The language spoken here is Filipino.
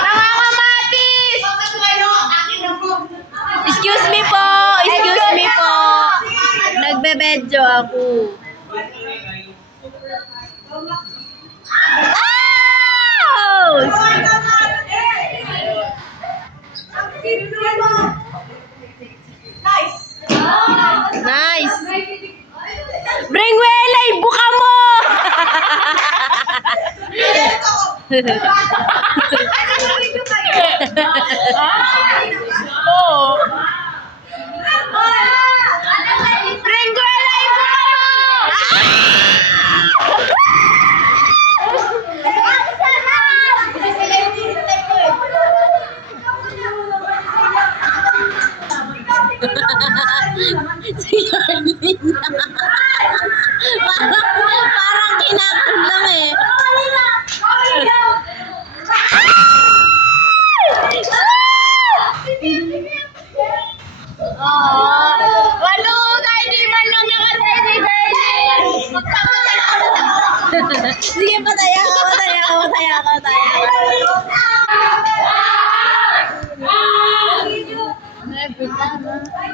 Nangangamatis! Excuse me po! Excuse me po! Nagbebedyo ako. Nice! Bringwelay! Buka mo! Oo. Bringwelay! Buka mo! Si Arlene. Parang kinakot lang eh. Malungay, di man lang nakatay si Bernie. Sige, pataya ka.